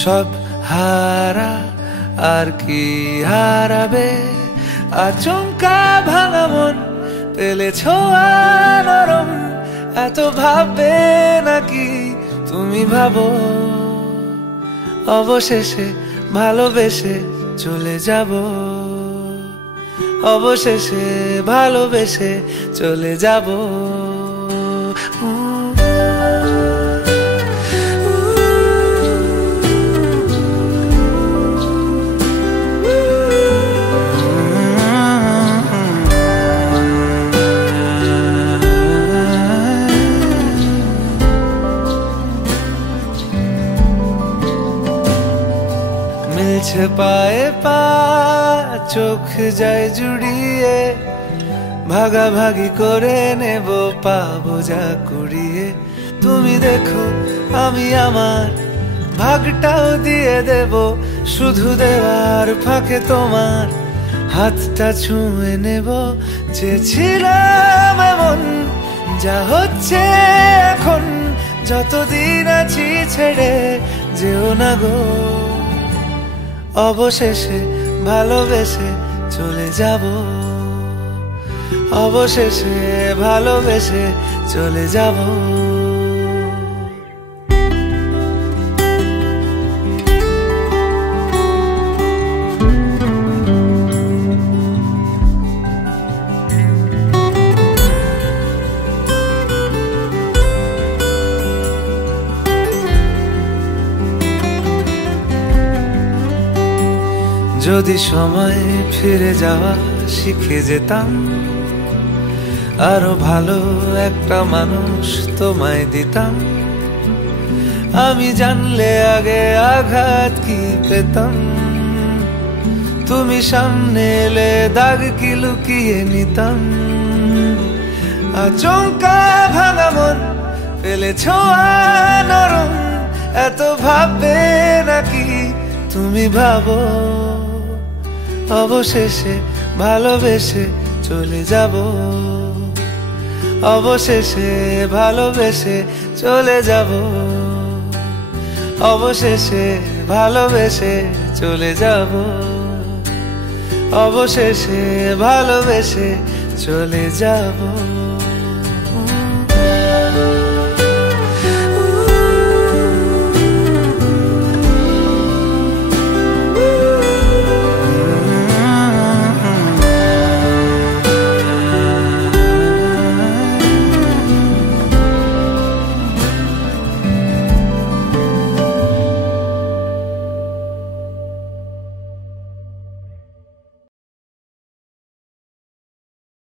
সব হারা আর কি হারাবে, আচমকা ভাঙা মন পেলে ছোঁয়া নরম, এত ভাববে নাকি তুমি ভাবো, অবশেষে ভালোবেসে চলে যাব, অবশেষে ভালোবেসে চলে যাব। মিলছে পায়ে পা, চোখ যায় জুড়িয়ে, ভাগাভাগি করে নেব পাবো যা কুড়িয়ে। তুমি দেখো আমি আমার ভাগটাও দিয়ে দেব, শুধু দেওয়ার ফাঁকে তোমার হাতটা ছুঁয়ে নেব। চেয়েছিলাম এমন, যা হচ্ছে এখন, যতদিন আছি ছেড়ে যেও না গো, অবশেষে ভালোবেসে চলে যাব, অবশেষে ভালোবেসে চলে যাব। যদি সময় ফিরে যাওয়া শিখে যেতাম, আরো ভালো একটা মানুষ তোমায় দিতাম, আমি জানলে আগে আঘাত কি পেতাম, তুমি সামনে এলে দাগ কি লুকিয়ে নিতাম। আচমকা ভাঙা মন পেলে ছোঁয়া নরম, এত ভাববে নাকি তুমি ভাবো, অবশেষে ভালোবেসে চলে যাব, অবশেষে ভালোবেসে চলে যাব, অবশেষে ভালোবেসে চলে যাব, অবশেষে ভালোবেসে চলে যাব।